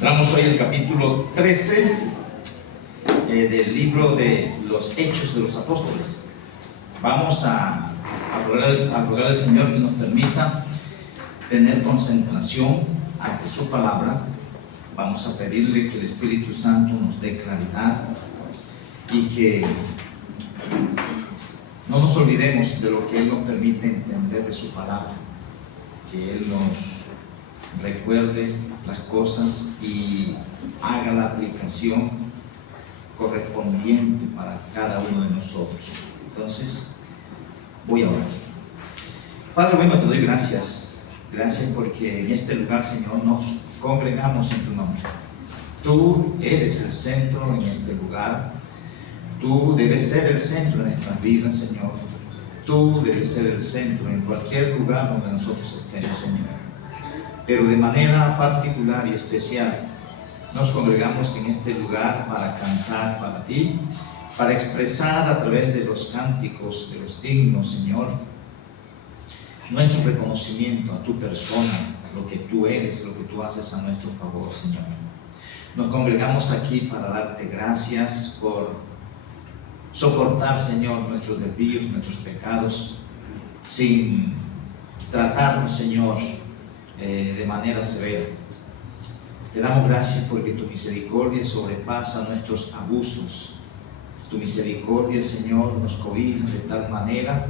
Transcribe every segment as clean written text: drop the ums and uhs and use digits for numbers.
Entramos hoy al capítulo 13 del libro de los Hechos de los Apóstoles. Vamos a rogar al Señor que nos permita tener concentración ante su palabra. Vamos a pedirle que el Espíritu Santo nos dé claridad y que no nos olvidemos de lo que Él nos permite entender de su palabra, que Él nos recuerde las cosas y haga la aplicación correspondiente para cada uno de nosotros. Entonces, voy a orar. Padre bueno, te doy gracias. Gracias porque en este lugar, Señor, nos congregamos en tu nombre. Tú eres el centro en este lugar. Tú debes ser el centro de nuestras vidas, Señor. Tú debes ser el centro en cualquier lugar donde nosotros estemos, Señor. Pero de manera particular y especial, nos congregamos en este lugar para cantar para ti, para expresar a través de los cánticos, de los himnos, Señor, nuestro reconocimiento a tu persona, lo que tú eres, lo que tú haces a nuestro favor, Señor. Nos congregamos aquí para darte gracias por soportar, Señor, nuestros desvíos, nuestros pecados, sin tratarnos, Señor, de manera severa. Te damos gracias porque tu misericordia sobrepasa nuestros abusos. Tu misericordia, Señor, nos cobija de tal manera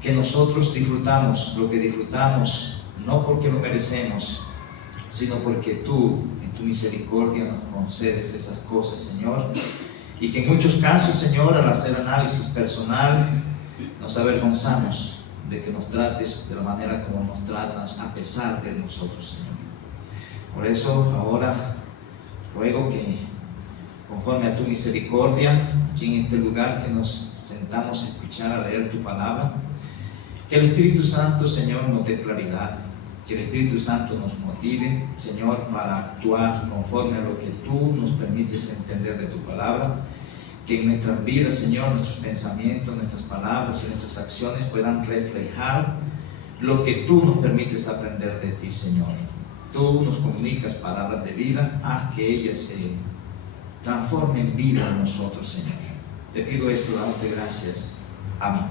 que nosotros disfrutamos lo que disfrutamos, no porque lo merecemos, sino porque tú, en tu misericordia, nos concedes esas cosas, Señor. Y que en muchos casos, Señor, al hacer análisis personal, nos avergonzamos de que nos trates de la manera como nos tratas, a pesar de nosotros, Señor. Por eso, ahora ruego que, conforme a tu misericordia, aquí en este lugar que nos sentamos a escuchar, a leer tu palabra, que el Espíritu Santo, Señor, nos dé claridad, que el Espíritu Santo nos motive, Señor, para actuar conforme a lo que tú nos permites entender de tu palabra, que en nuestras vidas, Señor, nuestros pensamientos, nuestras palabras y nuestras acciones puedan reflejar lo que tú nos permites aprender de ti, Señor. Tú nos comunicas palabras de vida, haz que ellas se transformen en vida en nosotros, Señor. Te pido esto, dándote gracias. Amén.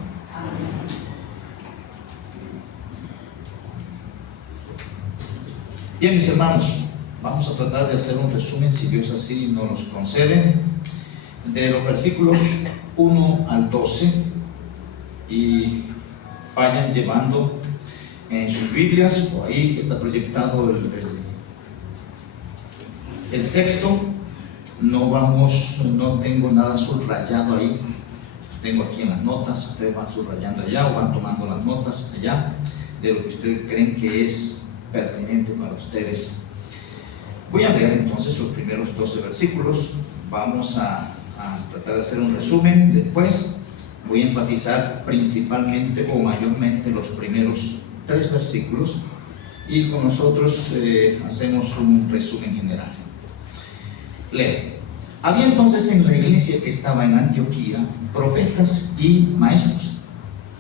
Bien, mis hermanos, vamos a tratar de hacer un resumen, si Dios así nos los concede, de los versículos 1 al 12, y vayan llevando en sus Biblias, por ahí que está proyectado el texto. No tengo nada subrayado ahí, tengo aquí en las notas. Ustedes van subrayando allá o van tomando las notas allá de lo que ustedes creen que es pertinente para ustedes. Voy a leer entonces los primeros 12 versículos. Vamos a tratar de hacer un resumen. Después voy a enfatizar principalmente o mayormente los primeros 3 versículos, y con nosotros hacemos un resumen general. Leo. Había entonces en la iglesia que estaba en Antioquía profetas y maestros: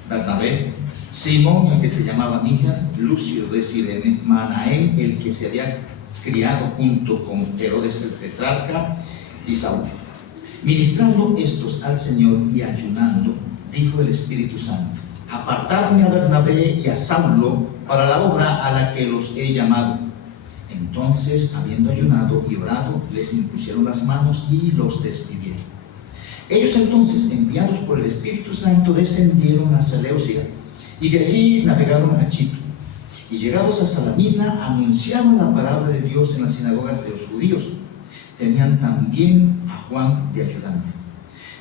Bernabé, Simón, el que se llamaba Níger, Lucio de Cirene, Manaén, el que se había criado junto con Herodes el tetrarca, y Saulo. Ministrando estos al Señor y ayunando, dijo el Espíritu Santo: apartadme a Bernabé y a Saulo para la obra a la que los he llamado. Entonces, habiendo ayunado y orado, les impusieron las manos y los despidieron. Ellos entonces, enviados por el Espíritu Santo, descendieron a Seleucia, y de allí navegaron a Chipre. Y llegados a Salamina, anunciaron la palabra de Dios en las sinagogas de los judíos. Tenían también a Juan de ayudante.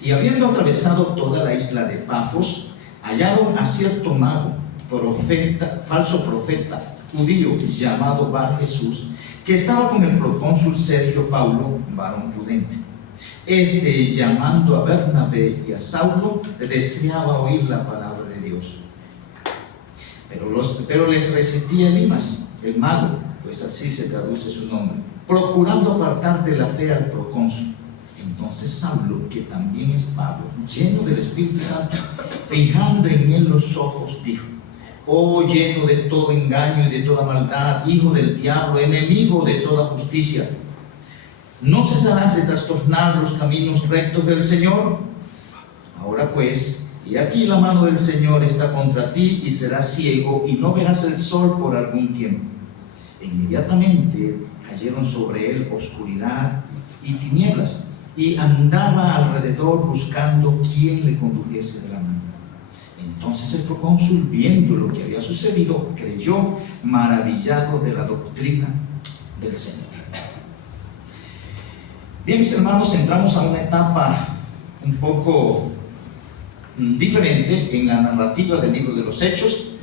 Y habiendo atravesado toda la isla de Pafos, hallaron a cierto mago, falso profeta judío, llamado Bar Jesús, que estaba con el procónsul Sergio Paulo, varón prudente. Este, llamando a Bernabé y a Saulo, deseaba oír la palabra de Dios. Pero les resistía Elimas, el mago, pues así se traduce su nombre, procurando apartar de la fe al procónsul. Entonces Saulo, que también es Pablo, lleno del Espíritu Santo, fijando en él los ojos, dijo: oh lleno de todo engaño y de toda maldad, hijo del diablo, enemigo de toda justicia, ¿No cesarás de trastornar los caminos rectos del Señor? Ahora pues, y aquí la mano del Señor está contra ti, y serás ciego, y no verás el sol por algún tiempo. E inmediatamente cayeron sobre él oscuridad y tinieblas, y andaba alrededor buscando quién le condujese de la mano. Entonces el procónsul, viendo lo que había sucedido, creyó, maravillado de la doctrina del Señor. Bien, mis hermanos, entramos a una etapa un poco diferente en la narrativa del libro de los Hechos.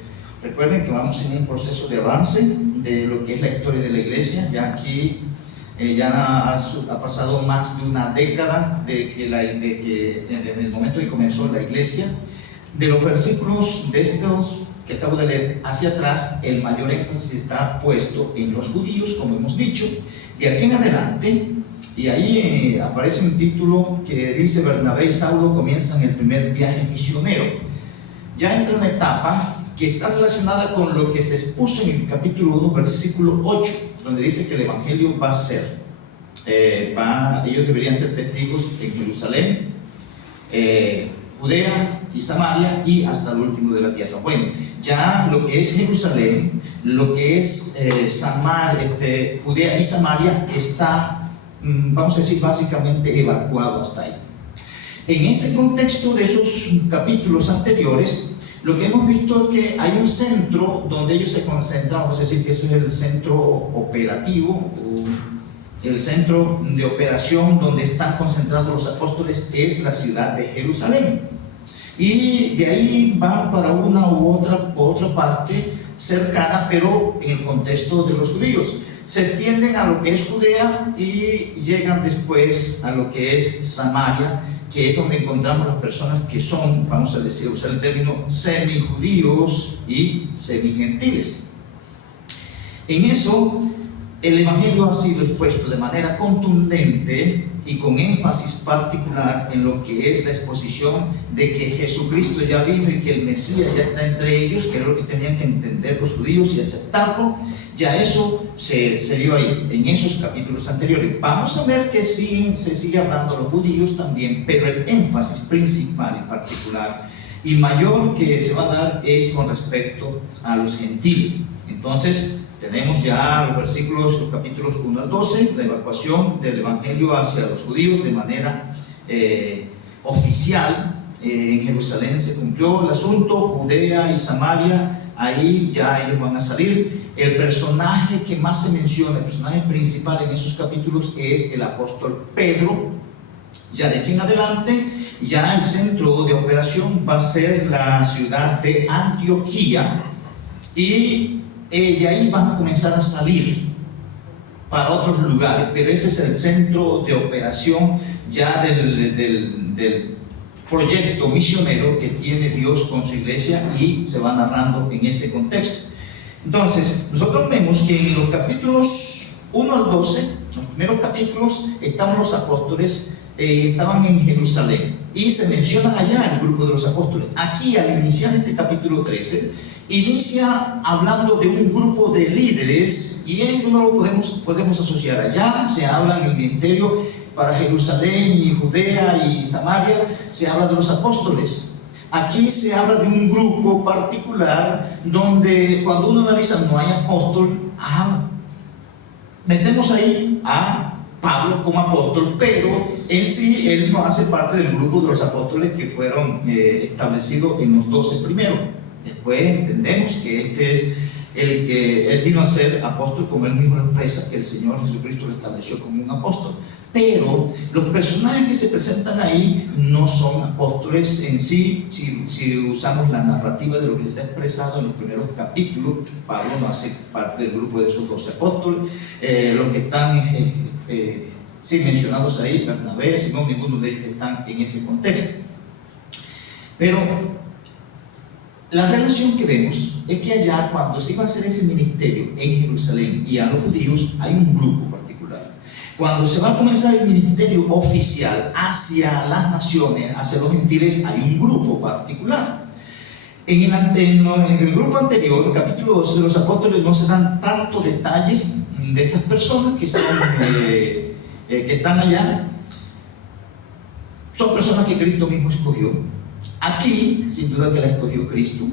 Recuerden que vamos en un proceso de avance de lo que es la historia de la iglesia. Ya aquí ya ha pasado más de una década de que en el momento que comenzó la iglesia. De los versículos de estos que acabo de leer hacia atrás, el mayor énfasis está puesto en los judíos, como hemos dicho. De aquí en adelante, y ahí aparece un título que dice: Bernabé y Saulo comienzan el primer viaje misionero. Ya entra una etapa que está relacionada con lo que se expuso en el capítulo 1, versículo 8, donde dice que el evangelio va a ser, ellos deberían ser testigos en Jerusalén, Judea y Samaria, y hasta el último de la tierra. Bueno, ya lo que es Jerusalén, lo que es Judea y Samaria está, vamos a decir, básicamente evacuado hasta ahí. En ese contexto de esos capítulos anteriores, lo que hemos visto es que hay un centro donde ellos se concentran, vamos a decir que ese es el centro operativo, el centro de operación donde están concentrados los apóstoles, es la ciudad de Jerusalén. Y de ahí van para una u otra parte cercana, pero en el contexto de los judíos. Se extienden a lo que es Judea y llegan después a lo que es Samaria, que es donde encontramos las personas que son, vamos a decir, usar el término, semi-judíos y semi-gentiles. En eso, el evangelio ha sido expuesto de manera contundente y con énfasis particular en lo que es la exposición de que Jesucristo ya vino y que el Mesías ya está entre ellos, que era lo que tenían que entender los judíos y aceptarlo. Ya eso se dio ahí, en esos capítulos anteriores. Vamos a ver que sí, se sigue hablando a los judíos también, pero el énfasis principal y particular y mayor que se va a dar es con respecto a los gentiles. Entonces, tenemos ya los capítulos 1 al 12, la evacuación del evangelio hacia los judíos de manera oficial. En Jerusalén se cumplió el asunto, Judea y Samaria, ahí ya ellos van a salir. El personaje que más se menciona, el personaje principal en esos capítulos es el apóstol Pedro. Ya de aquí en adelante, ya el centro de operación va a ser la ciudad de Antioquía, y de ahí van a comenzar a salir para otros lugares, pero ese es el centro de operación ya del proyecto misionero que tiene Dios con su iglesia, y se va narrando en ese contexto. Entonces, nosotros vemos que en los capítulos 1 al 12, los primeros capítulos, estaban los apóstoles, estaban en Jerusalén, y se mencionan allá el grupo de los apóstoles. Aquí, al iniciar este capítulo 13, inicia hablando de un grupo de líderes, y esto no lo podemos asociar allá. Se habla en el ministerio para Jerusalén y Judea y Samaria, se habla de los apóstoles. Aquí se habla de un grupo particular donde, cuando uno analiza, no hay apóstol. Metemos ahí a Pablo como apóstol, pero en sí él no hace parte del grupo de los apóstoles que fueron establecidos en los 12 primeros. Después entendemos que este es el que él vino a ser apóstol, como él mismo lo expresa, que el Señor Jesucristo lo estableció como un apóstol. Pero los personajes que se presentan ahí no son apóstoles en sí. Si usamos la narrativa de lo que está expresado en los primeros capítulos, Pablo no hace parte del grupo de esos 12 apóstoles. Los que están mencionados ahí, Bernabé, Simón, ninguno de ellos están en ese contexto. Pero la relación que vemos es que allá, cuando se iba a hacer ese ministerio en Jerusalén y a los judíos, hay un grupo particular. Cuando se va a comenzar el ministerio oficial hacia las naciones, hacia los gentiles, hay un grupo particular. En el grupo anterior, el capítulo 12 de los apóstoles, no se dan tantos detalles de estas personas que son que están allá, son personas que Cristo mismo escogió. Aquí, sin duda que la escogió Cristo.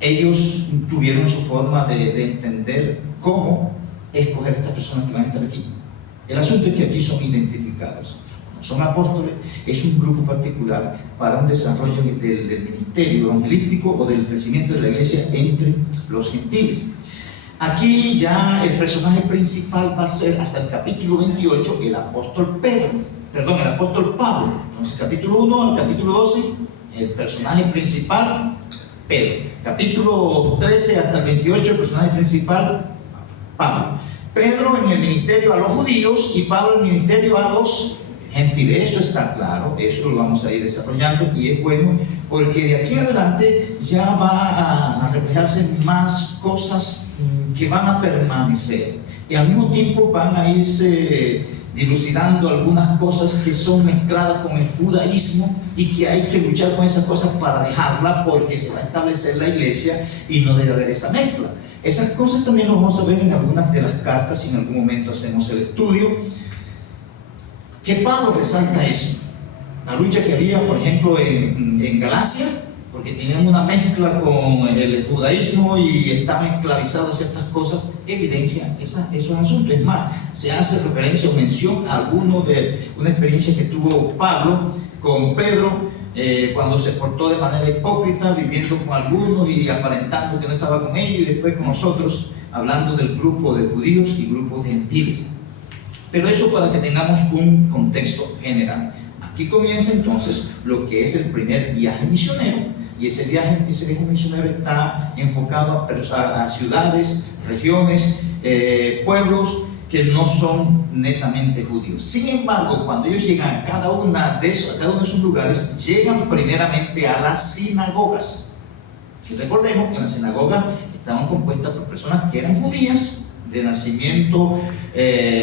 Ellos tuvieron su forma de entender cómo escoger a estas personas que van a estar aquí. El asunto es que aquí son identificados. Son apóstoles, es un grupo particular para un desarrollo del ministerio evangelístico o del crecimiento de la iglesia entre los gentiles. Aquí ya el personaje principal va a ser, hasta el capítulo 28, el apóstol Pablo. Entonces, capítulo 1 al capítulo 12, el personaje principal, Pedro. Capítulo 13 hasta el 28, el personaje principal, Pablo. Pedro en el ministerio a los judíos y Pablo en el ministerio a los gentiles. Eso está claro, eso lo vamos a ir desarrollando y es bueno porque de aquí adelante ya va a reflejarse más cosas que van a permanecer y al mismo tiempo van a irse dilucidando algunas cosas que son mezcladas con el judaísmo y que hay que luchar con esas cosas para dejarla porque se va a establecer la iglesia y no debe haber esa mezcla. Esas cosas también las vamos a ver en algunas de las cartas y en algún momento hacemos el estudio. Que Pablo resalta eso, la lucha que había, por ejemplo, en Galacia, porque tenían una mezcla con el judaísmo y estaban esclavizados ciertas cosas, evidencia esos asuntos. Es más, se hace referencia o mención a alguno de una experiencia que tuvo Pablo con Pedro, cuando se portó de manera hipócrita, viviendo con algunos y aparentando que no estaba con ellos, y después con nosotros, hablando del grupo de judíos y grupos de gentiles. Pero eso para que tengamos un contexto general. Aquí comienza entonces lo que es el primer viaje misionero, y ese viaje misionero está enfocado a ciudades, regiones, pueblos que no son netamente judíos. Sin embargo, cuando ellos llegan a cada uno de esos lugares, llegan primeramente a las sinagogas. Y recordemos que en las sinagogas estaban compuestas por personas que eran judías, de nacimiento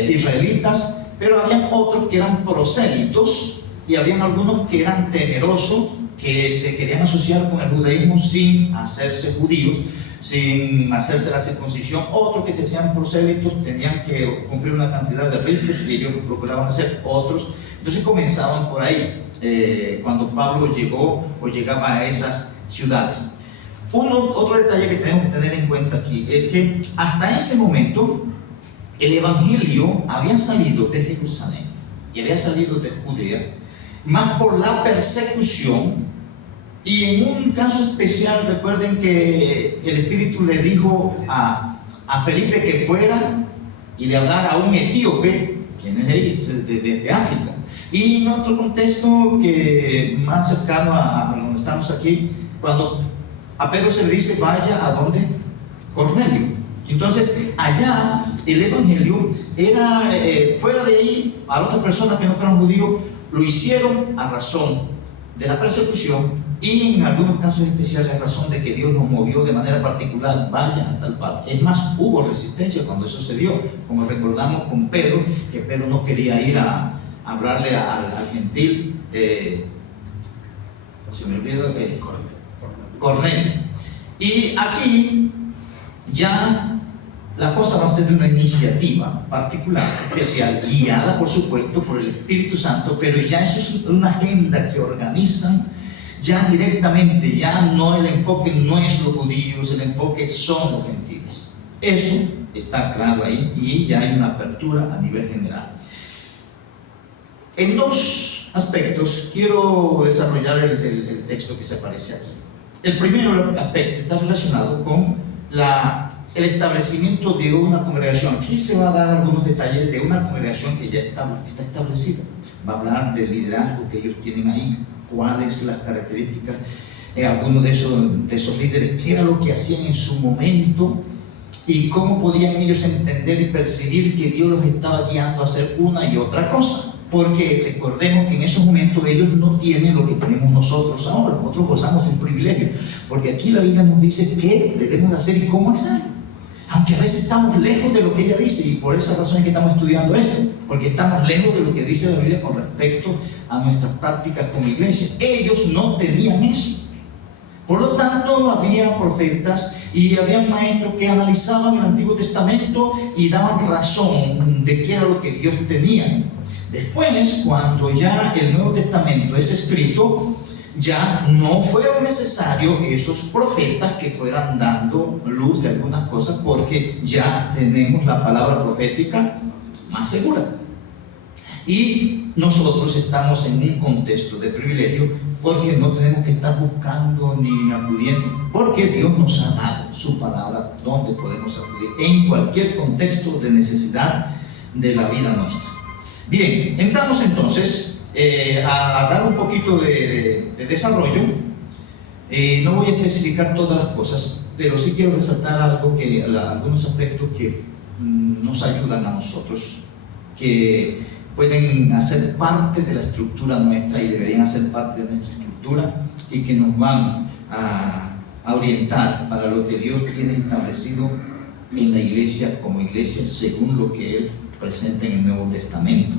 israelitas, pero habían otros que eran prosélitos y habían algunos que eran temerosos, que se querían asociar con el judaísmo sin hacerse judíos, sin hacerse la circuncisión. Otros que se hacían prosélitos tenían que cumplir una cantidad de ritos y ellos procuraban hacer otros. Entonces comenzaban por ahí cuando Pablo llegó o llegaba a esas ciudades. Otro detalle que tenemos que tener en cuenta aquí es que hasta ese momento el evangelio había salido de Jerusalén y había salido de Judea, más por la persecución. Y en un caso especial, recuerden que el Espíritu le dijo a Felipe que fuera y le hablara a un etíope, quien es de África. Y en otro contexto que más cercano a donde estamos aquí, cuando a Pedro se le dice vaya a donde Cornelio. Entonces allá el evangelio era fuera de ahí a otras personas que no fueran judíos, lo hicieron a razón de la persecución y en algunos casos especiales a razón de que Dios nos movió de manera particular, vaya a tal parte. Es más, hubo resistencia cuando eso se dio, como recordamos con Pedro, que Pedro no quería ir a hablarle al gentil, se me olvidó, Cornelio. Y aquí ya la cosa va a ser de una iniciativa particular, especial, guiada por supuesto por el Espíritu Santo, pero ya eso es una agenda que organizan ya directamente. Ya no, el enfoque no es los judíos, el enfoque son los gentiles. Eso está claro ahí y ya hay una apertura a nivel general. En dos aspectos quiero desarrollar el texto que se aparece aquí. El primero aspecto está relacionado con el establecimiento de una congregación. Aquí se va a dar algunos detalles de una congregación que ya está establecida. Va a hablar del liderazgo que ellos tienen ahí, cuáles las características de algunos de esos líderes, qué era lo que hacían en su momento y cómo podían ellos entender y percibir que Dios los estaba guiando a hacer una y otra cosa. Porque recordemos que en esos momentos ellos no tienen lo que tenemos nosotros ahora. Nosotros gozamos de un privilegio, porque aquí la Biblia nos dice qué debemos hacer y cómo hacer. Aunque a veces estamos lejos de lo que ella dice, y por esa razón es que estamos estudiando esto, porque estamos lejos de lo que dice la Biblia con respecto a nuestras prácticas como iglesia. Ellos no tenían eso. Por lo tanto, había profetas y había maestros que analizaban el Antiguo Testamento y daban razón de qué era lo que Dios tenía. Después, cuando ya el Nuevo Testamento es escrito, ya no fueron necesarios esos profetas que fueran dando luz de algunas cosas, porque ya tenemos la palabra profética más segura. Y nosotros estamos en un contexto de privilegio, porque no tenemos que estar buscando ni acudiendo, porque Dios nos ha dado su palabra donde podemos acudir en cualquier contexto de necesidad de la vida nuestra. Bien, entramos entonces a dar un poquito de desarrollo. No voy a especificar todas las cosas, pero sí quiero resaltar algunos aspectos que nos ayudan a nosotros, que pueden hacer parte de la estructura nuestra y deberían hacer parte de nuestra estructura, y que nos van a orientar para lo que Dios tiene establecido en la iglesia como iglesia según lo que Él presenta en el Nuevo Testamento.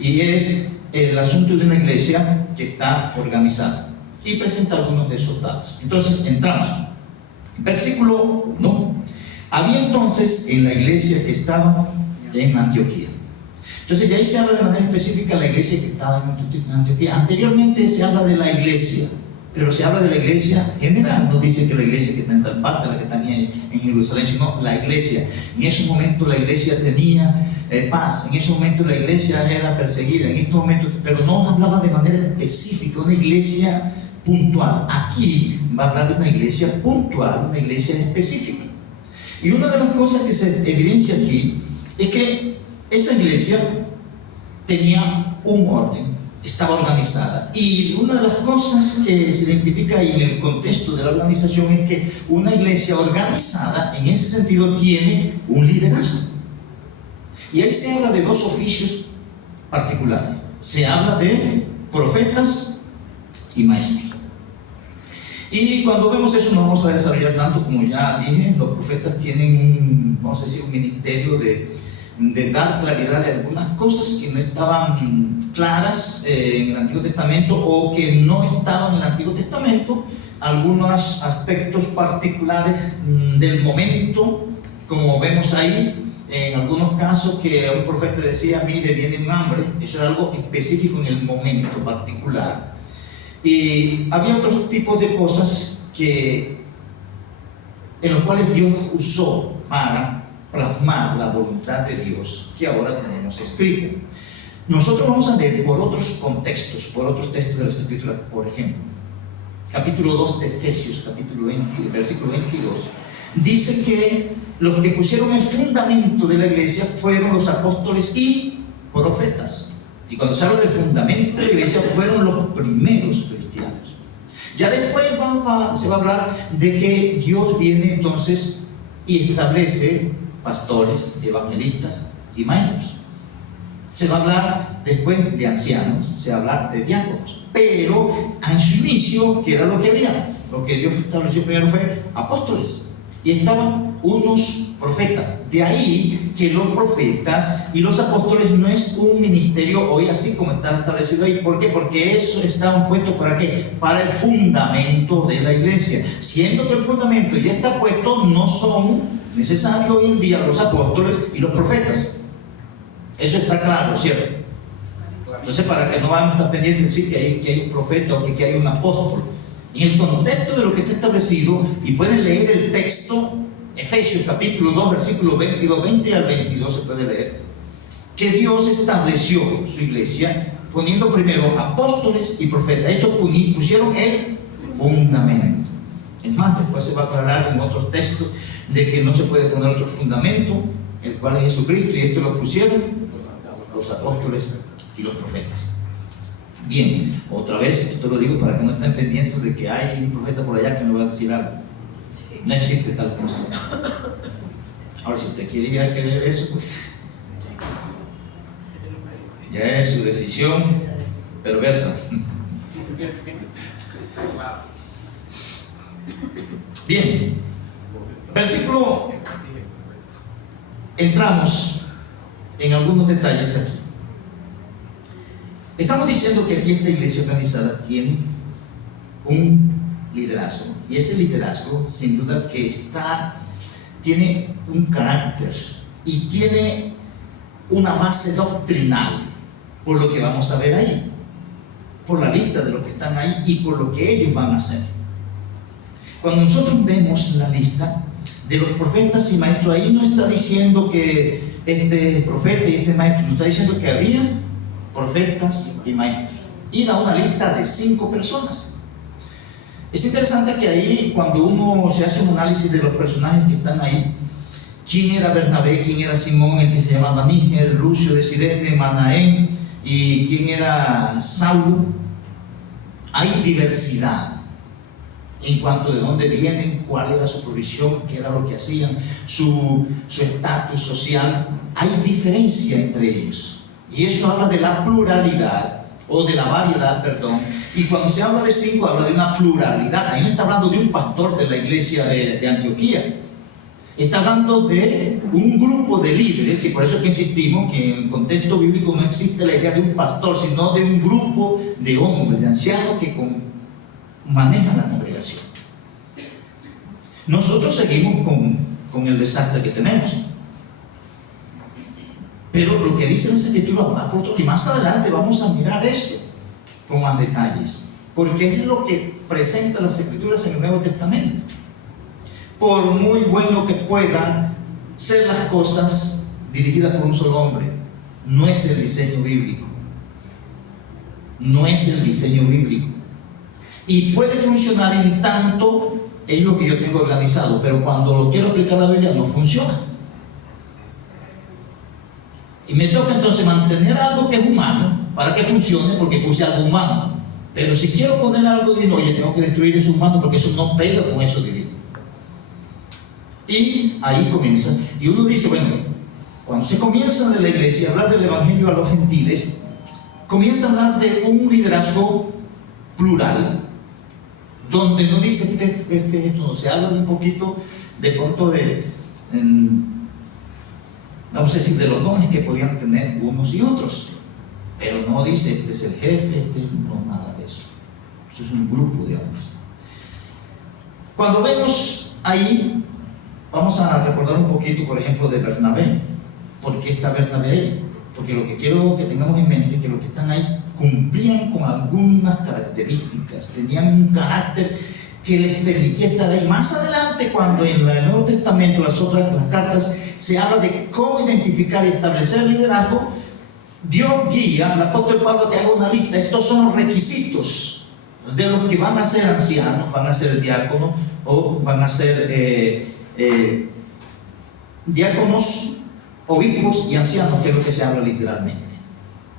Y es el asunto de una iglesia que está organizada, y presenta algunos de esos datos. Entonces entramos. Versículo 1. Había entonces en la iglesia que estaba en Antioquía. Entonces ya ahí se habla de manera específica de la iglesia que estaba en Antioquía. Anteriormente se habla de la iglesia, pero se habla de la iglesia general. No dice que la iglesia que está en tal parte, la que está en Jerusalén, sino la iglesia. En ese momento la iglesia tenía paz, en ese momento la iglesia era perseguida, en estos momentos, pero no hablaba de manera específica, una iglesia puntual. Aquí va a hablar de una iglesia puntual, una iglesia específica. Y una de las cosas que se evidencia aquí es que esa iglesia tenía un orden, estaba organizada. Y una de las cosas que se identifica ahí en el contexto de la organización es que una iglesia organizada, en ese sentido, tiene un liderazgo. Y ahí se habla de dos oficios particulares. Se habla de profetas y maestros. Y cuando vemos eso, no vamos a desarrollar tanto, como ya dije. Los profetas tienen vamos a decir, un ministerio de dar claridad de algunas cosas que no estaban claras en el Antiguo Testamento, o que no estaban en el Antiguo Testamento, algunos aspectos particulares del momento, como vemos ahí, en algunos casos que un profeta decía, mire, viene un hambre. Eso era algo específico en el momento particular. Y había otros tipos de cosas en los cuales Dios usó para plasmar la voluntad de Dios que ahora tenemos escrita. Nosotros vamos a ver por otros contextos, por otros textos de las Escrituras. Por ejemplo, capítulo 2 de Efesios, capítulo 20, versículo 22, dice que los que pusieron el fundamento de la iglesia fueron los apóstoles y profetas. Y cuando se habla del fundamento de la iglesia, fueron los primeros cristianos. Ya después se va a hablar de que Dios viene entonces y establece pastores, evangelistas y maestros. Se va a hablar después de ancianos, se va a hablar de diáconos. Pero en su inicio, ¿qué era lo que había? Lo que Dios estableció primero fue apóstoles. Y estaban unos profetas. De ahí que los profetas y los apóstoles no es un ministerio hoy así como está establecido ahí. ¿Por qué? Porque eso está puesto ¿para qué? Para el fundamento de la iglesia. Siendo que el fundamento ya está puesto, no son necesarios hoy en día los apóstoles y los profetas. Eso está claro, ¿cierto? Entonces, para que no vamos a estar pendientes de decir que hay un profeta o que hay un apóstol. En el contexto de lo que está establecido, y pueden leer el texto, Efesios capítulo 2, versículo 22, 20 al 22 se puede leer, que Dios estableció su iglesia poniendo primero apóstoles y profetas. Estos pusieron el fundamento. Es más, después se va a aclarar en otros textos de que no se puede poner otro fundamento, el cual es Jesucristo, y esto lo pusieron los apóstoles y los profetas. Bien, otra vez, esto lo digo para que no estén pendientes de que hay un profeta por allá que me va a decir algo. No existe tal cosa. Ahora, si usted quiere ya creer eso, pues ya es su decisión perversa. Bien, versículo, entramos en algunos detalles aquí. Estamos diciendo que aquí esta iglesia organizada tiene un liderazgo, y ese liderazgo sin duda que tiene un carácter y tiene una base doctrinal, por lo que vamos a ver ahí, por la lista de los que están ahí y por lo que ellos van a hacer. Cuando nosotros vemos la lista de los profetas y maestros, ahí no está diciendo que este es profeta y este es maestro, no está diciendo que había profetas y maestros. Y da una lista de 5 personas. Es interesante que ahí, cuando uno se hace un análisis de los personajes que están ahí, quién era Bernabé, quién era Simón, el que se llamaba Níger, Lucio de Cirene, Manaén, y quién era Saulo, hay diversidad en cuanto de dónde vienen, cuál era su provisión, qué era lo que hacían, su estatus social. Hay diferencia entre ellos, y eso habla de la pluralidad, o de la variedad, perdón. Y cuando se habla de 5, habla de una pluralidad. Ahí no está hablando de un pastor de la iglesia de Antioquía, está hablando de un grupo de líderes, y por eso es que insistimos que en el contexto bíblico no existe la idea de un pastor, sino de un grupo de hombres, de ancianos que manejan la congregación. Nosotros seguimos con el desastre que tenemos, pero lo que dice la Escritura va por otro, y más adelante vamos a mirar eso con más detalles, porque es lo que presenta las Escrituras en el Nuevo Testamento. Por muy bueno que puedan ser las cosas dirigidas por un solo hombre, no es el diseño bíblico. No es el diseño bíblico. Y puede funcionar en tanto es lo que yo tengo organizado, pero cuando lo quiero aplicar a la Biblia no funciona. Y me toca entonces mantener algo que es humano para que funcione, porque puse algo humano. Pero si quiero poner algo divino, oye, tengo que destruir eso humano porque eso no pega con eso divino. Y ahí comienza. Y uno dice, bueno, cuando se comienza de la iglesia a hablar del evangelio a los gentiles, comienza a hablar de un liderazgo plural, donde no dice esto, no se habla de un poquito de pronto vamos a decir, de los dones que podían tener unos y otros, pero no dice este es el jefe, no, nada de eso. Eso es un grupo de hombres. Cuando vemos ahí, vamos a recordar un poquito, por ejemplo, de Bernabé. ¿Por qué está Bernabé ahí? Porque lo que quiero que tengamos en mente es que los que están ahí cumplían con algunas características, tenían un carácter que les permitía estar ahí. Más adelante, cuando en el Nuevo Testamento, las cartas, se habla de cómo identificar y establecer liderazgo, Dios guía, el apóstol Pablo te haga una lista. Estos son los requisitos de los que van a ser ancianos, van a ser diáconos o van a ser diáconos, obispos y ancianos, que es lo que se habla literalmente.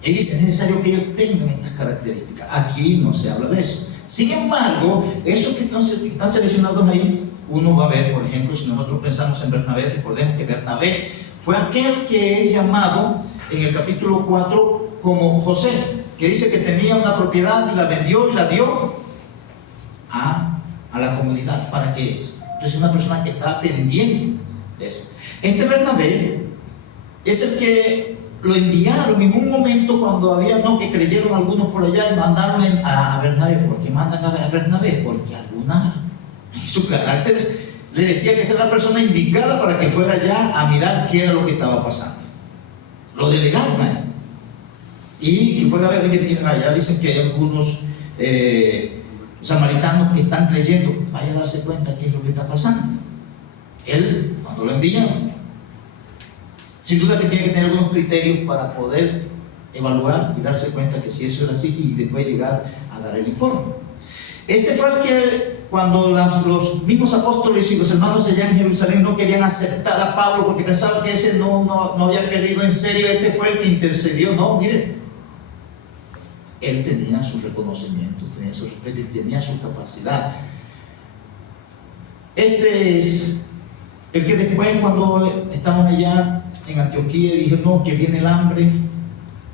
Él dice, es necesario que ellos tengan estas características. Aquí no se habla de eso. Sin embargo, esos que están seleccionados ahí, uno va a ver, por ejemplo, si nosotros pensamos en Bernabé, recordemos que Bernabé fue aquel que es llamado en el capítulo 4 como José, que dice que tenía una propiedad y la vendió y la dio a la comunidad. ¿Para qué? Entonces, una persona que está pendiente de eso. Este Bernabé es el que lo enviaron en un momento cuando había que creyeron algunos por allá y mandaron a Bernabé. ¿Por qué mandan a Bernabé? Porque alguna en su carácter le decía que esa era la persona indicada para que fuera allá a mirar qué era lo que estaba pasando. Lo delegaron a él. Y que fuera a ver, vienen allá, dicen que hay algunos samaritanos que están creyendo, vaya a darse cuenta qué es lo que está pasando. Él, cuando lo envían, sin duda que tiene que tener algunos criterios para poder evaluar y darse cuenta que si eso era así y después llegar a dar el informe. Este fue el que, cuando los mismos apóstoles y los hermanos allá en Jerusalén no querían aceptar a Pablo porque pensaban que ese no había creído en serio, este fue el que intercedió. No, miren, él tenía su reconocimiento, tenía su respeto y tenía su capacidad. Este es el que después, cuando estaban allá en Antioquía, dijo, no, que viene el hambre.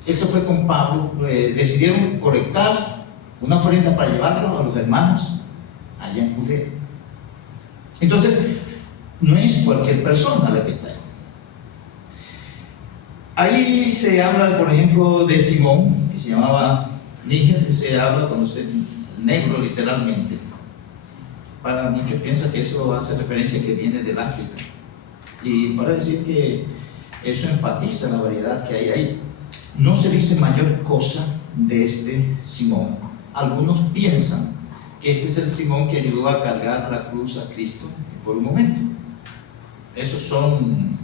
Él se fue con Pablo, decidieron colectar una ofrenda para llevarlo a los hermanos allá en Judea. Entonces, no es cualquier persona la que está ahí. Ahí se habla, por ejemplo, de Simón, que se llamaba Níger, que se habla cuando se negro literalmente. Para muchos piensan que eso hace referencia que viene del África. Y para decir que eso enfatiza la variedad que hay ahí. No se dice mayor cosa de este Simón. Algunos piensan que este es el Simón que ayudó a cargar la cruz a Cristo por un momento. Esos son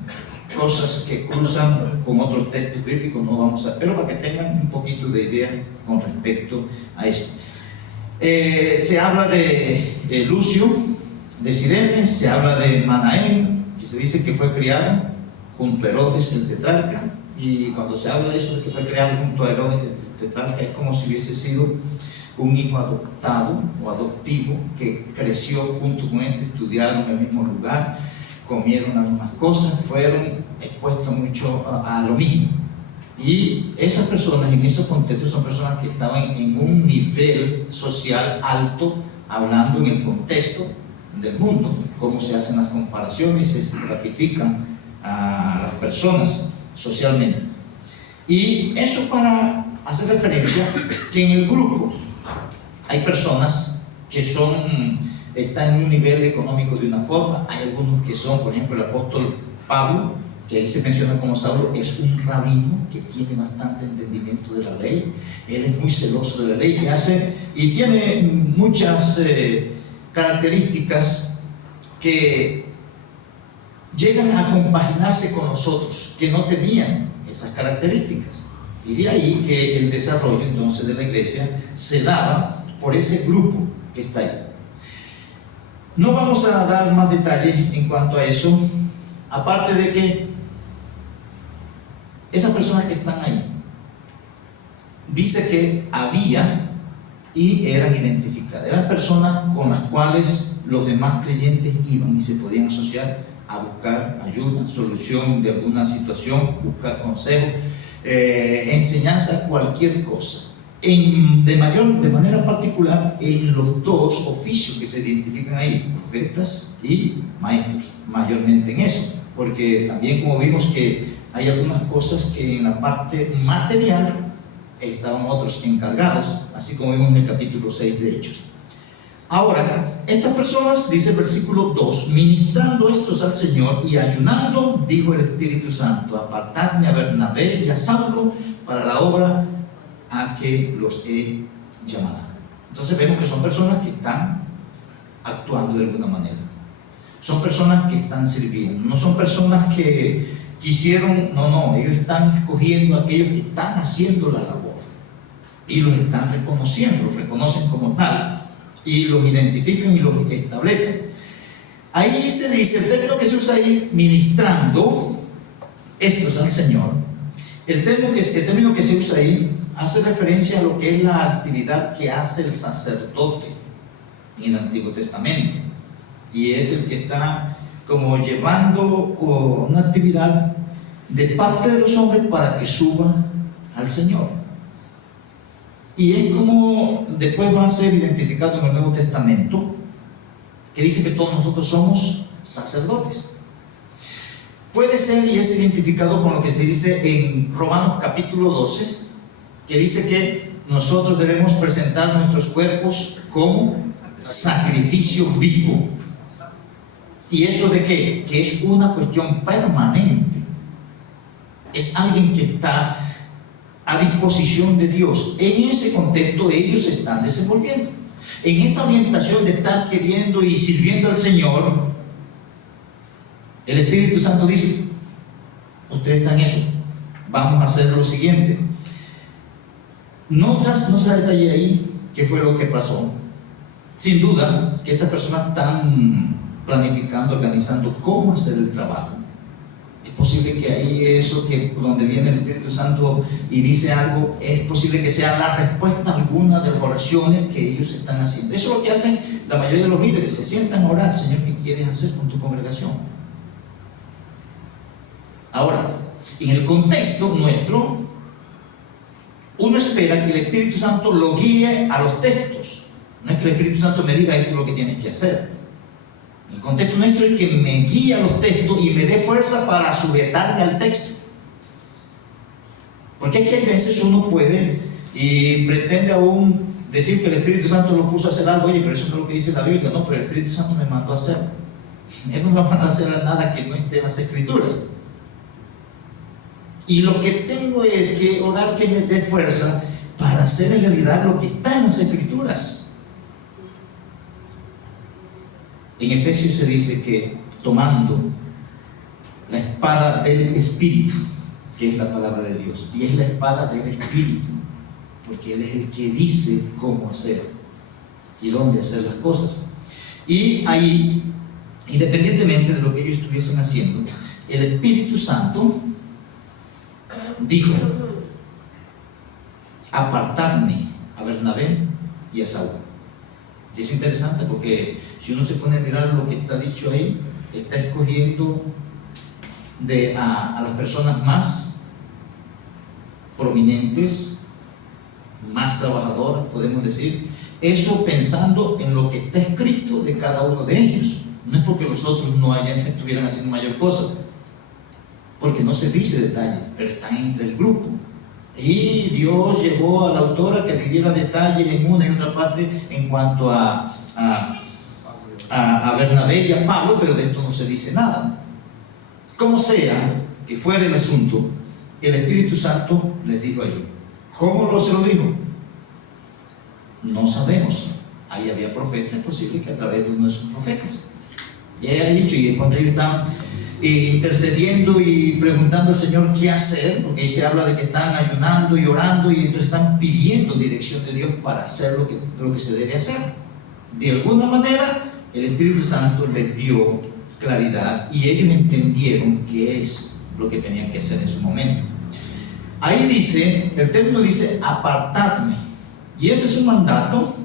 cosas que cruzan con otros textos bíblicos, no vamos a, pero para que tengan un poquito de idea con respecto a esto. Se habla de Lucio, de Cirene, se habla de Manaén, que se dice que fue criado junto a Herodes el tetrarca, y cuando se habla de eso, de que fue criado junto a Herodes el tetrarca, es como si hubiese sido un hijo adoptado o adoptivo que creció junto con este, estudiaron en el mismo lugar, comieron las mismas cosas, fueron expuestos mucho a lo mismo. Y esas personas en esos contextos son personas que estaban en un nivel social alto, hablando en el contexto del mundo, cómo se hacen las comparaciones, se estratifican a las personas socialmente. Y eso para hacer referencia que en el grupo hay personas que están en un nivel económico de una forma, hay algunos que son, por ejemplo, el apóstol Pablo, que ahí se menciona como Saulo, es un rabino que tiene bastante entendimiento de la ley, él es muy celoso de la ley y tiene muchas características que llegan a compaginarse con nosotros, que no tenían esas características, y de ahí que el desarrollo entonces de la iglesia se daba por ese grupo que está ahí. No vamos a dar más detalles en cuanto a eso, aparte de que esas personas que están ahí, dice que había y eran identificadas, eran personas con las cuales los demás creyentes iban y se podían asociar a buscar ayuda, solución de alguna situación, buscar consejo, enseñanza, cualquier cosa. De manera particular en los dos oficios que se identifican ahí, profetas y maestros, mayormente en eso, porque también como vimos que hay algunas cosas que en la parte material estaban otros encargados, así como vimos en el capítulo 6 de Hechos. Ahora, estas personas, dice el versículo 2, ministrando estos al Señor y ayunando, dijo el Espíritu Santo, apartadme a Bernabé y a Saulo para la obra a que los he llamado. Entonces vemos que son personas que están actuando de alguna manera, son personas que están sirviendo, no son personas que quisieron, no, ellos están escogiendo a aquellos que están haciendo la labor y los están reconociendo, los reconocen como tal y los identifican y los establecen. Ahí se dice, el término que se usa ahí, ministrando estos al Señor, el término que se usa ahí hace referencia a lo que es la actividad que hace el sacerdote en el Antiguo Testamento, y es el que está como llevando una actividad de parte de los hombres para que suba al Señor. Y es como después va a ser identificado en el Nuevo Testamento, que dice que todos nosotros somos sacerdotes. Puede ser y es identificado con lo que se dice en Romanos capítulo 12, que dice que nosotros debemos presentar nuestros cuerpos como sacrificio vivo. ¿Y eso de qué? Que es una cuestión permanente. Es alguien que está a disposición de Dios. En ese contexto ellos se están desenvolviendo. En esa orientación de estar queriendo y sirviendo al Señor, el Espíritu Santo dice, ustedes están en eso, vamos a hacer lo siguiente. No se detalle ahí qué fue lo que pasó. Sin duda que estas personas están planificando, organizando cómo hacer el trabajo. Es posible que ahí eso, que donde viene el Espíritu Santo y dice algo, es posible que sea la respuesta a alguna de las oraciones que ellos están haciendo. Eso es lo que hacen la mayoría de los líderes, se sientan a orar, Señor, ¿qué quieres hacer con tu congregación? Ahora, en el contexto nuestro, uno espera que el Espíritu Santo lo guíe a los textos. No es que el Espíritu Santo me diga esto es lo que tienes que hacer. El contexto nuestro es que me guíe a los textos y me dé fuerza para sujetarme al texto. Porque es que hay veces uno puede y pretende aún decir que el Espíritu Santo lo puso a hacer algo, oye, pero eso no es lo que dice la Biblia. No, pero el Espíritu Santo me mandó a hacer. Él no me va a mandar a hacer nada que no esté en las Escrituras. Y lo que tengo es que orar que me dé fuerza para hacer en realidad lo que está en las Escrituras. En Efesios se dice que tomando la espada del Espíritu, que es la palabra de Dios, y es la espada del Espíritu, porque Él es el que dice cómo hacer y dónde hacer las cosas. Y ahí, independientemente de lo que ellos estuviesen haciendo, el Espíritu Santo dijo: apartadme a Bernabé y a Saúl. Y es interesante porque si uno se pone a mirar lo que está dicho ahí, está escogiendo a las personas más prominentes, más trabajadoras, podemos decir. Eso pensando en lo que está escrito de cada uno de ellos. No es porque los otros no estuvieran haciendo mayor cosa, porque no se dice detalle, pero están entre el grupo. Y Dios llevó a la autora que le diera detalles en una y otra parte en cuanto a Bernabé y a Pablo, pero de esto no se dice nada. Como sea que fuera el asunto, el Espíritu Santo les dijo a ellos. ¿Cómo se lo dijo? No sabemos. Ahí había profetas, es posible que a través de uno de sus profetas. Y ella ha dicho, y cuando ellos estaban intercediendo y preguntando al Señor qué hacer, porque ahí se habla de que están ayunando y orando, y entonces están pidiendo dirección de Dios para hacer lo que se debe hacer. De alguna manera el Espíritu Santo les dio claridad y ellos entendieron qué es lo que tenían que hacer en su momento. Ahí dice, el término dice apartadme, y ese es un mandato.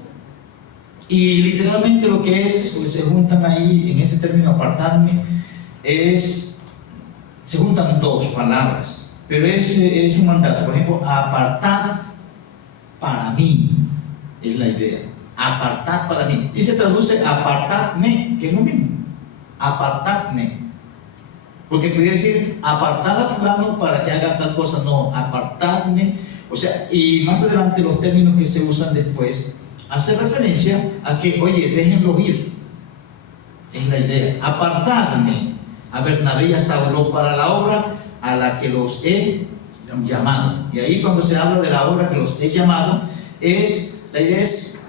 Y literalmente lo que es, pues se juntan ahí en ese término apartadme, se juntan dos palabras, pero es un mandato. Por ejemplo, apartad para mí, es la idea. Apartad para mí. Y se traduce apartadme, que es lo mismo. Apartadme. Porque podría decir apartad a fulano para que haga tal cosa. No, apartadme. O sea, y más adelante los términos que se usan después hace referencia a que, oye, déjenlo ir. Es la idea. Apartadme a Bernabé y a Saulo para la obra a la que los he llamado. Y ahí cuando se habla de la obra que los he llamado, la idea es,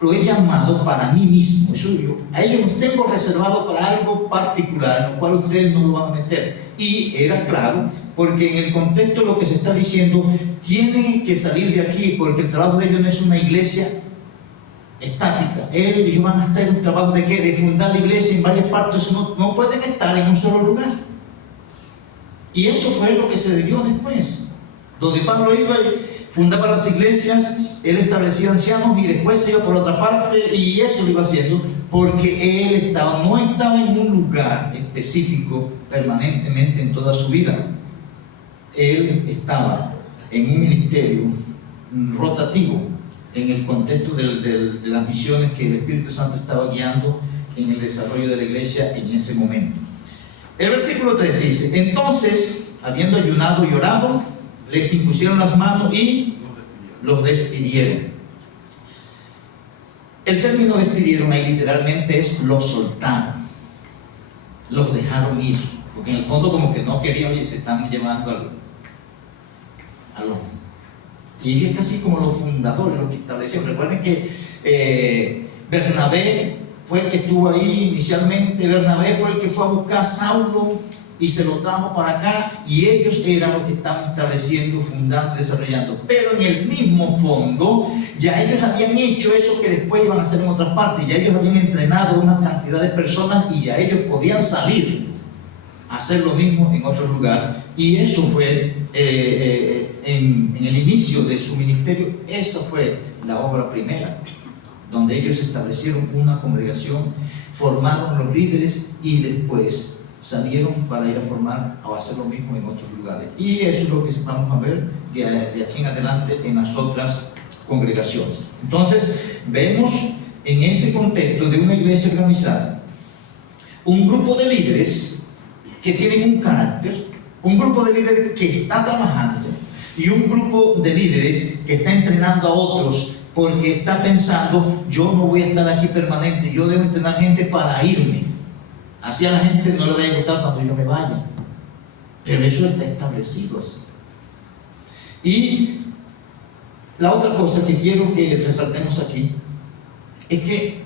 lo he llamado para mí mismo. Eso a ellos los tengo reservado para algo particular, en lo cual ustedes no lo van a meter. Y era claro, porque en el contexto lo que se está diciendo, tienen que salir de aquí, porque el trabajo de ellos no es una iglesia estática. Ellos van a estar en un trabajo de ¿qué? De fundar la iglesia en varias partes. No pueden estar en un solo lugar. Y eso fue lo que se dio después, donde Pablo iba y fundaba las iglesias, él establecía ancianos y después se iba por otra parte, y eso lo iba haciendo porque él no estaba en un lugar específico permanentemente en toda su vida. Él estaba en un ministerio rotativo en el contexto de las misiones que el Espíritu Santo estaba guiando en el desarrollo de la iglesia en ese momento. El versículo 3 dice: entonces, habiendo ayunado y orado, les impusieron las manos y los despidieron. El término despidieron ahí literalmente es los soltaron, los dejaron ir, porque en el fondo como que no querían y se están llevando al hombre. Y ellos es casi como los fundadores, los que establecieron. Recuerden que Bernabé fue el que estuvo ahí inicialmente. Bernabé fue el que fue a buscar a Saulo y se lo trajo para acá, y ellos eran los que estaban estableciendo, fundando y desarrollando. Pero en el mismo fondo ya ellos habían hecho eso que después iban a hacer en otras partes. Ya ellos habían entrenado a una cantidad de personas y ya ellos podían salir a hacer lo mismo en otro lugar. Y eso fue en el inicio de su ministerio. Esa fue la obra primera, donde ellos establecieron una congregación, formaron los líderes y después salieron para ir a formar o hacer lo mismo en otros lugares. Y eso es lo que vamos a ver de aquí en adelante en las otras congregaciones. Entonces vemos en ese contexto de una iglesia organizada un grupo de líderes que tienen un carácter, un grupo de líderes que está trabajando y un grupo de líderes que está entrenando a otros, porque está pensando: yo no voy a estar aquí permanente, yo debo entrenar gente para irme. Así a la gente no le va a gustar cuando yo me vaya. pero eso está establecido así. Y la otra cosa que quiero que resaltemos aquí es que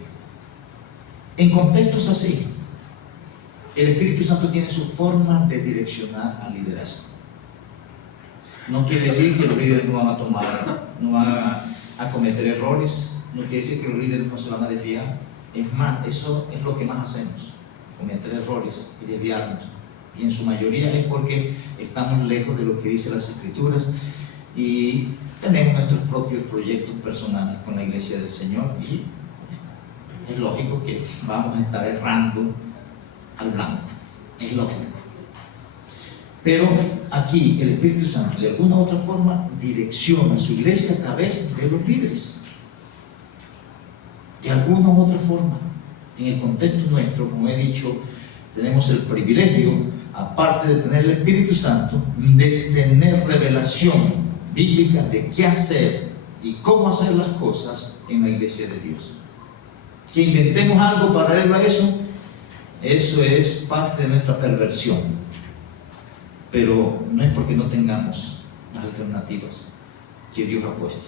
en contextos así, el Espíritu Santo tiene su forma de direccionar al liderazgo. No quiere decir que los líderes no van a cometer errores, no quiere decir que los líderes no se van a desviar. Es más, eso es lo que más hacemos, cometer errores y desviarnos. Y en su mayoría es porque estamos lejos de lo que dicen las Escrituras y tenemos nuestros propios proyectos personales con la iglesia del Señor, y es lógico que vamos a estar errando al blanco, es lógico. Pero aquí el Espíritu Santo de alguna u otra forma direcciona a su iglesia a través de los líderes. De alguna u otra forma, en el contexto nuestro, como he dicho, tenemos el privilegio, aparte de tener el Espíritu Santo, de tener revelación bíblica de qué hacer y cómo hacer las cosas en la iglesia de Dios. Que inventemos algo paralelo a eso es parte de nuestra perversión, pero no es porque no tengamos las alternativas que Dios ha puesto.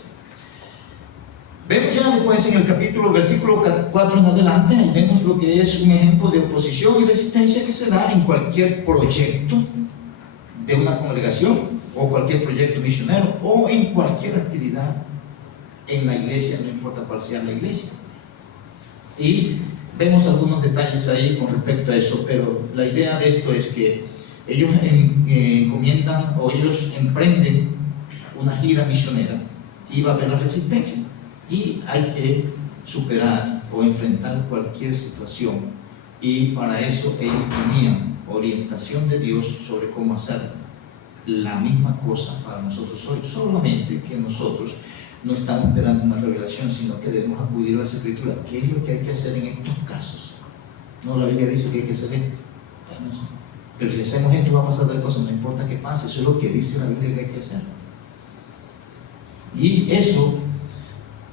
Vemos ya después en el capítulo, versículo 4 en adelante, ahí vemos lo que es un ejemplo de oposición y resistencia que se da en cualquier proyecto de una congregación o cualquier proyecto misionero o en cualquier actividad en la iglesia, no importa cuál sea la iglesia. Y vemos algunos detalles ahí con respecto a eso, pero la idea de esto es que ellos encomiendan o ellos emprenden una gira misionera y va a haber la resistencia y hay que superar o enfrentar cualquier situación, y para eso ellos tenían orientación de Dios sobre cómo hacer la misma cosa para nosotros hoy, solamente que nosotros no estamos esperando una revelación, sino que debemos acudir a las Escrituras. ¿Qué es lo que hay que hacer en estos casos? No, la Biblia dice que hay que hacer esto. Bueno, pero si hacemos esto va a pasar tal cosa, no importa qué pase, eso es lo que dice la Biblia que hay que hacer. Y eso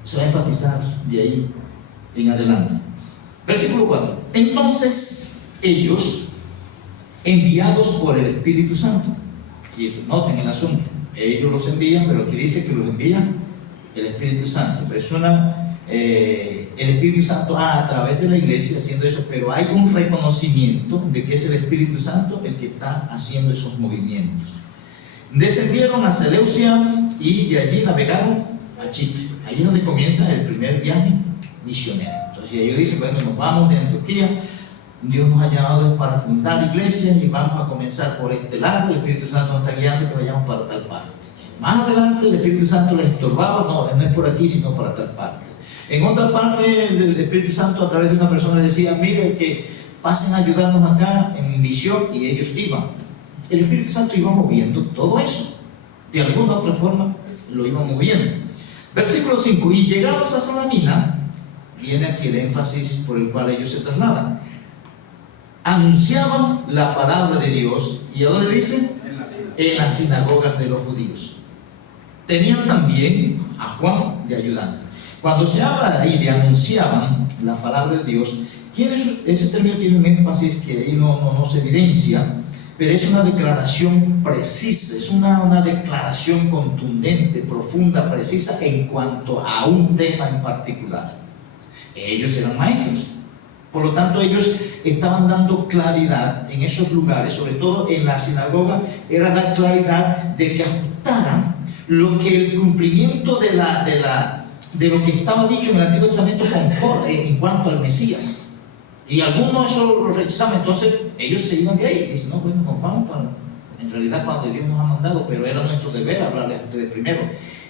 se va a enfatizar de ahí en adelante. Versículo 4. Entonces ellos, enviados por el Espíritu Santo, y noten el asunto, ellos los envían, pero aquí dice que los envía el Espíritu Santo. Persona, el Espíritu Santo a través de la iglesia haciendo eso, pero hay un reconocimiento de que es el Espíritu Santo el que está haciendo esos movimientos. Descendieron a Seleucia y de allí navegaron a Chipre. Ahí es donde comienza el primer viaje misionero. Entonces ellos dicen, bueno, nos vamos de Antioquía, Dios nos ha llamado para fundar iglesias y vamos a comenzar por este lado, el Espíritu Santo nos está guiando que vayamos para tal parte. Más adelante el Espíritu Santo les estorbaba, no es por aquí sino para tal parte. En otra parte el Espíritu Santo a través de una persona decía, mire que pasen a ayudarnos acá en misión, y ellos iban. El Espíritu Santo iba moviendo todo eso, de alguna u otra forma lo iba moviendo. Versículo 5, y llegados a Salamina, viene aquí el énfasis por el cual ellos se trasladan. Anunciaban la palabra de Dios, ¿y a dónde dicen? En las sinagogas de los judíos. Tenían también a Juan de ayudante. Cuando se habla ahí de anunciaban la palabra de Dios, ese término tiene un énfasis que ahí no se evidencia, pero es una declaración precisa, es una declaración contundente, profunda, precisa en cuanto a un tema en particular. Ellos eran maestros, por lo tanto ellos estaban dando claridad en esos lugares, sobre todo en la sinagoga, era dar claridad de que ajustaran lo que el cumplimiento de lo que estaba dicho en el Antiguo Testamento en cuanto al Mesías. Y algunos eso lo rechazaban, entonces ellos se iban de ahí y dicen, no, bueno, nos vamos en realidad cuando Dios nos ha mandado, pero era nuestro deber hablarles a ustedes primero.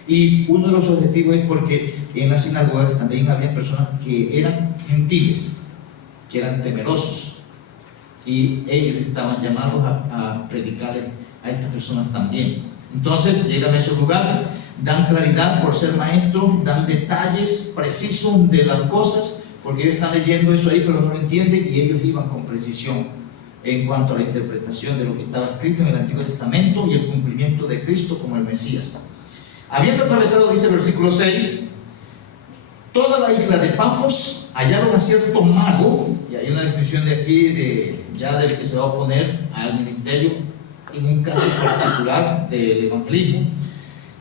Y uno de los objetivos es porque en las sinagogas también había personas que eran gentiles, que eran temerosos, y ellos estaban llamados a predicarles a estas personas también. Entonces llegan a esos lugares, dan claridad por ser maestros, dan detalles precisos de las cosas, porque ellos están leyendo eso ahí pero no lo entienden, y ellos iban con precisión en cuanto a la interpretación de lo que estaba escrito en el Antiguo Testamento y el cumplimiento de Cristo como el Mesías. Habiendo atravesado, dice el versículo 6, toda la isla de Pafos, hallaron a cierto mago, y hay una descripción de aquí ya del que se va a oponer al ministerio, en un caso particular del evangelismo,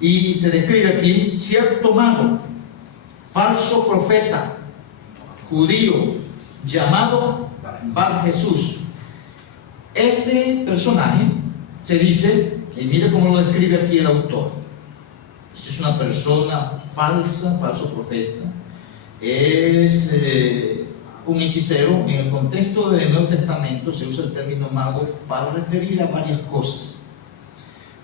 y se describe aquí cierto mago, falso profeta, judío, llamado Bar Jesús. Este personaje se dice, y mire cómo lo describe aquí el autor, esta es una persona falsa, falso profeta, es un hechicero. En el contexto del Nuevo Testamento se usa el término mago para referir a varias cosas.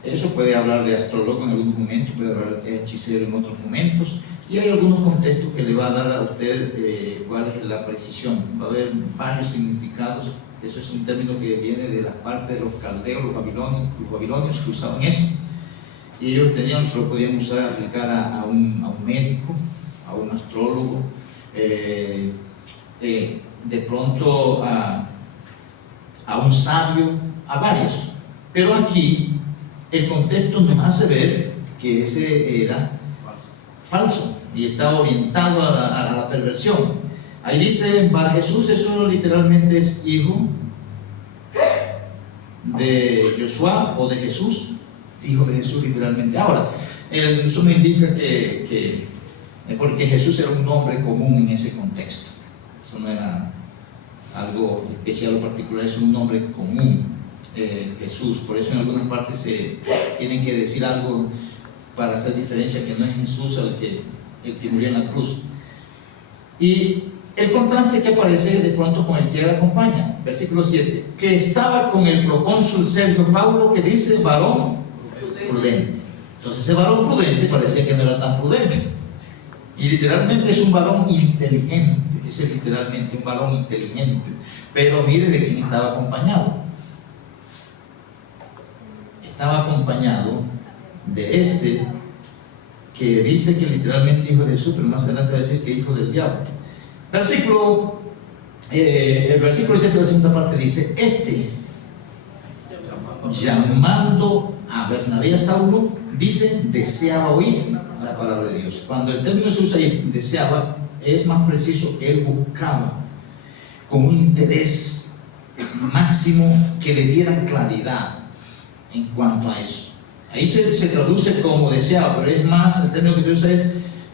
Eso puede hablar de astrólogo en algunos momentos, puede hablar de hechicero en otros momentos, y hay algunos contextos que le va a dar a usted cuál es la precisión. Va a haber varios significados. Eso es un término que viene de la parte de los caldeos, los babilonios que usaban eso, y ellos tenían, solo podían usar, aplicar a un médico, a un astrólogo, de pronto a un sabio, a varios. Pero aquí el contexto nos hace ver que ese era falso y estaba orientado a la perversión. Ahí dice Bar Jesús, eso literalmente es hijo de Josué o de Jesús, hijo de Jesús literalmente. Ahora, eso me indica que porque Jesús era un nombre común en ese contexto, eso no era algo especial o particular, es un nombre común, Jesús. Por eso en algunas partes se tienen que decir algo para hacer diferencia, que no es Jesús el que murió en la cruz. Y el contraste que aparece de pronto con el que le acompaña, versículo 7, que estaba con el procónsul Sergio Paulo, que dice varón prudente. Entonces ese varón prudente parecía que no era tan prudente, y literalmente es un varón inteligente, ese es literalmente un varón inteligente. Pero mire de quién estaba acompañado. Estaba acompañado de este que dice que literalmente hijo de Jesús, pero más adelante va a decir que hijo del diablo. El versículo 7 de la segunda parte dice, este, llamando a Bernabé y a Saulo, dice, deseaba oír la palabra de Dios. Cuando el término se usa ahí, deseaba, es más preciso que él buscaba con un interés máximo que le diera claridad en cuanto a eso. Ahí se traduce como deseaba, pero es más, el término que se usa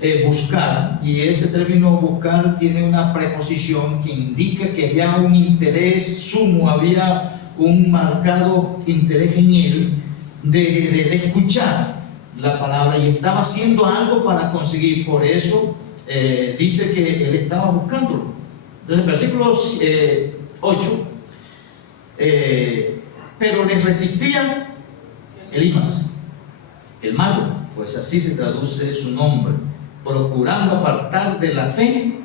es buscar, y ese término buscar tiene una preposición que indica que había un interés sumo, había un marcado interés en él de escuchar la palabra, y estaba haciendo algo para conseguir. Por eso dice que él estaba buscándolo. Entonces, versículo 8, pero les resistía Elimas, el mago, pues así se traduce su nombre, procurando apartar de la fe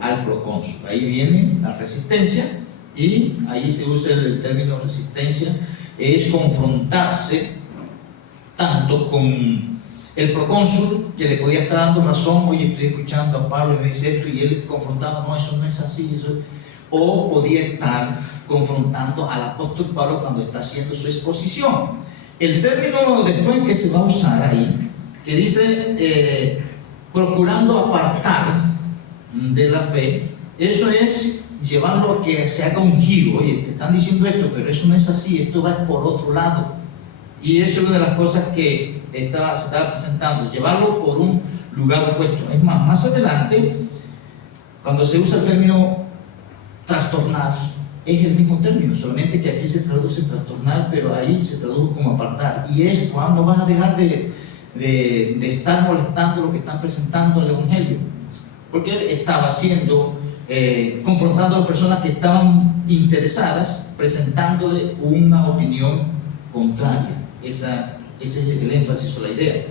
al procónsul. Ahí viene la resistencia, y ahí se usa el término resistencia, es confrontarse tanto con el procónsul, que le podía estar dando razón, oye, estoy escuchando a Pablo y me dice esto, y él confrontaba, no, eso no es así, eso. O podía estar confrontando al apóstol Pablo cuando está haciendo su exposición. El término después que se va a usar ahí, que dice procurando apartar de la fe, eso es llevarlo a que se haga un giro. Oye, te están diciendo esto, pero eso no es así, esto va por otro lado. Y eso es una de las cosas que se está presentando, llevarlo por un lugar opuesto. Es más adelante, cuando se usa el término trastornar, es el mismo término, solamente que aquí se traduce trastornar, pero ahí se traduce como apartar. Y es cuando vas a dejar de estar molestando lo que están presentando el Evangelio, porque él estaba haciendo, confrontando a las personas que estaban interesadas, presentándole una opinión contraria. Ese es el énfasis o la idea.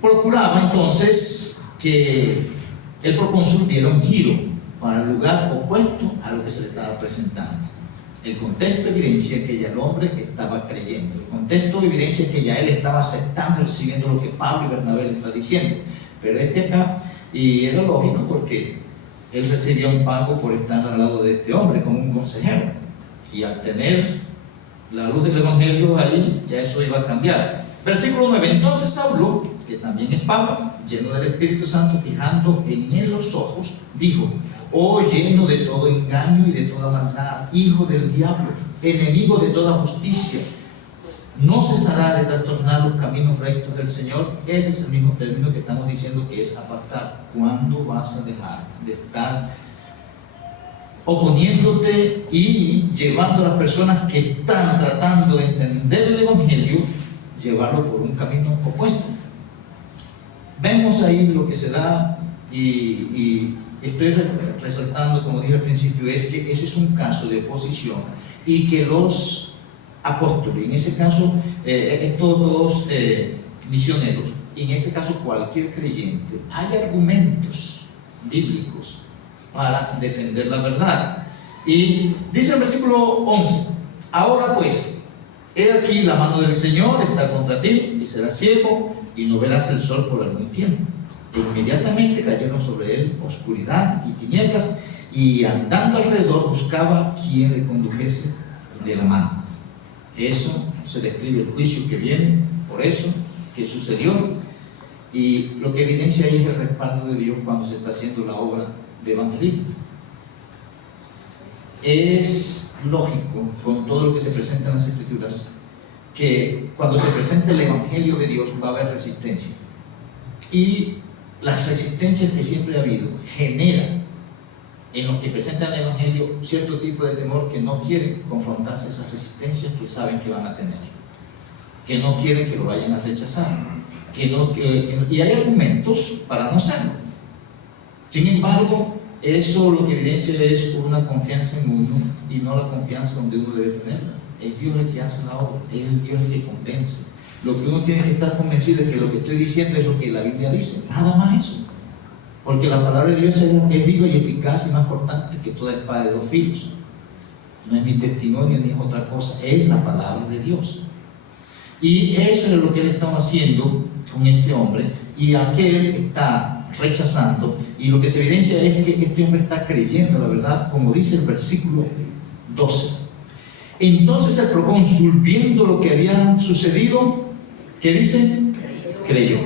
Procuraba entonces que el procónsul diera un giro para el lugar opuesto a lo que se le estaba presentando. El contexto evidencia que ya el hombre estaba creyendo. El contexto evidencia que ya él estaba aceptando y recibiendo lo que Pablo y Bernabé le está diciendo. Pero acá, y era lógico porque él recibía un pago por estar al lado de este hombre como un consejero. Y al tener la luz del Evangelio ahí, ya eso iba a cambiar. Versículo 9. Entonces Saulo, que también es Pablo, lleno del Espíritu Santo, fijando en él los ojos, dijo: oh lleno de todo engaño y de toda maldad, hijo del diablo, enemigo de toda justicia, ¿no cesará de trastornar los caminos rectos del Señor? Ese es el mismo término que estamos diciendo que es apartar. ¿Cuándo vas a dejar de estar oponiéndote y llevando a las personas que están tratando de entender el Evangelio, llevarlo por un camino opuesto? Vemos ahí lo que se da, y estoy resaltando, como dije al principio, es que eso es un caso de oposición, y que los apóstoles, en ese caso estos dos misioneros, en ese caso cualquier creyente, hay argumentos bíblicos para defender la verdad. Y dice el versículo 11: ahora pues, he aquí la mano del Señor está contra ti, y serás ciego, y no verás el sol por algún tiempo. E inmediatamente cayeron sobre él oscuridad y tinieblas, y andando alrededor buscaba quien le condujese de la mano. Eso se describe el juicio que viene, por eso que sucedió, y lo que evidencia ahí es el respaldo de Dios cuando se está haciendo la obra de evangelismo. Es lógico, con todo lo que se presenta en las Escrituras, que cuando se presenta el Evangelio de Dios va a haber resistencia, y las resistencias que siempre ha habido generan en los que presentan el Evangelio cierto tipo de temor, que no quieren confrontarse esas resistencias que saben que van a tener, que no quieren que lo vayan a rechazar, y hay argumentos para no hacerlo. Sin embargo, eso lo que evidencia es una confianza en uno, y no la confianza donde uno debe tenerla. Es Dios el que hace la obra, es Dios el que convence. Lo que uno tiene que estar convencido es que lo que estoy diciendo es lo que la Biblia dice, nada más eso. Porque la palabra de Dios es viva y eficaz y más cortante que toda espada de dos filos. No es mi testimonio ni es otra cosa, es la palabra de Dios. Y eso es lo que él estaba haciendo con este hombre, y aquel está rechazando, y lo que se evidencia es que este hombre está creyendo la verdad, como dice el versículo 12. Entonces el procónsul, viendo lo que había sucedido, ¿qué dice? Creyó.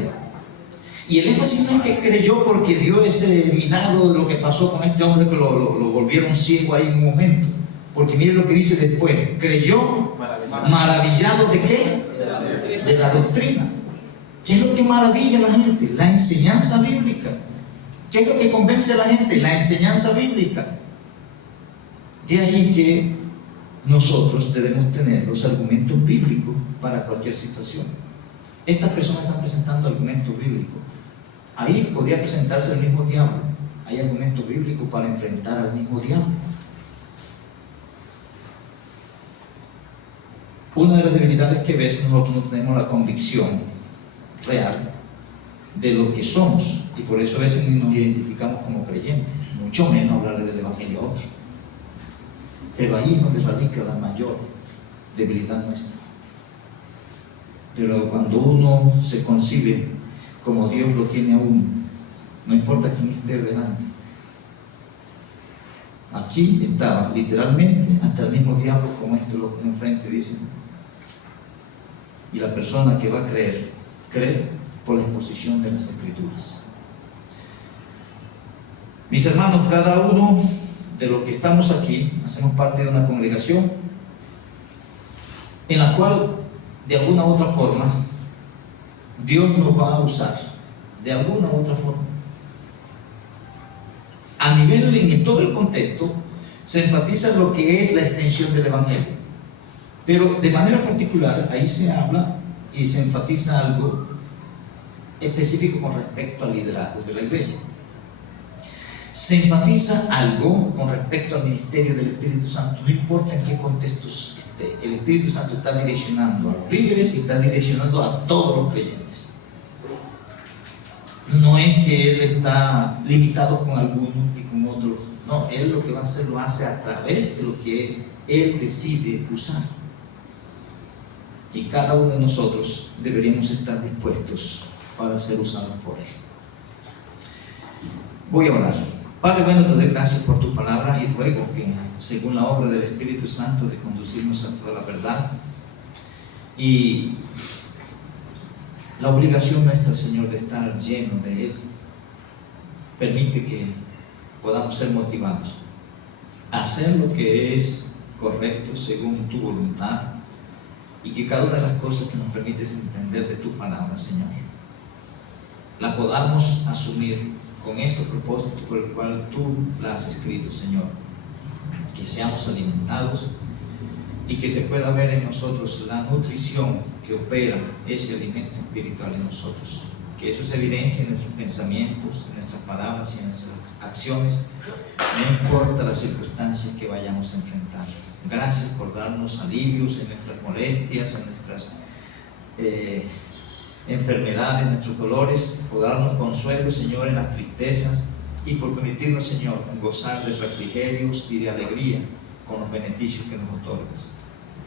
Y el énfasis no es que creyó porque vio ese milagro de lo que pasó con este hombre, que lo volvieron ciego ahí en un momento. Porque mire lo que dice después: creyó maravillado ¿de qué? De la doctrina. ¿Qué es lo que maravilla a la gente? La enseñanza bíblica. ¿Qué es lo que convence a la gente? La enseñanza bíblica. De ahí que nosotros debemos tener los argumentos bíblicos para cualquier situación. Estas personas están presentando argumentos bíblicos. Ahí podría presentarse el mismo diablo. Hay argumentos bíblicos para enfrentar al mismo diablo. Una de las debilidades que ves, nosotros no tenemos la convicción real de lo que somos, y por eso a veces nos identificamos como creyentes, mucho menos hablarle del Evangelio a otros. Pero ahí es donde radica la mayor debilidad nuestra. Pero cuando uno se concibe como Dios lo tiene a uno, no importa quién esté delante. Aquí estaba literalmente hasta el mismo diablo, como esto lo pone enfrente, dice. Y la persona que va a creer, cree por la exposición de las Escrituras. Mis hermanos, cada uno de los que estamos aquí hacemos parte de una congregación en la cual de alguna u otra forma Dios nos va a usar, de alguna u otra forma. A nivel, en todo el contexto, se enfatiza lo que es la extensión del Evangelio, pero de manera particular ahí se habla y se enfatiza algo específico con respecto al liderazgo de la iglesia. Se enfatiza algo con respecto al ministerio del Espíritu Santo, no importa en qué contextos esté. El Espíritu Santo está direccionando a los líderes y está direccionando a todos los creyentes. No es que Él está limitado con algunos y con otros. No, Él lo que va a hacer lo hace a través de lo que Él decide usar. Y cada uno de nosotros deberíamos estar dispuestos para ser usados por Él. Voy a orar. Padre bueno, te doy gracias por tu palabra y ruego que, según la obra del Espíritu Santo, de conducirnos a toda la verdad, y la obligación nuestra, Señor, de estar lleno de Él. Permite que podamos ser motivados a hacer lo que es correcto según tu voluntad, y que cada una de las cosas que nos permites entender de tu palabra, Señor, la podamos asumir con ese propósito por el cual tú la has escrito, Señor. Que seamos alimentados y que se pueda ver en nosotros la nutrición que opera ese alimento espiritual en nosotros. Que eso se evidencie en nuestros pensamientos, en nuestras palabras y en nuestras acciones, no importa las circunstancias que vayamos a enfrentar. Gracias por darnos alivios en nuestras molestias, en nuestras enfermedades, en nuestros dolores, por darnos consuelo, Señor, en las tristezas, y por permitirnos, Señor, gozar de refrigerios y de alegría con los beneficios que nos otorgas.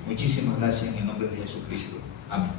Muchísimas gracias en el nombre de Jesucristo. Amén.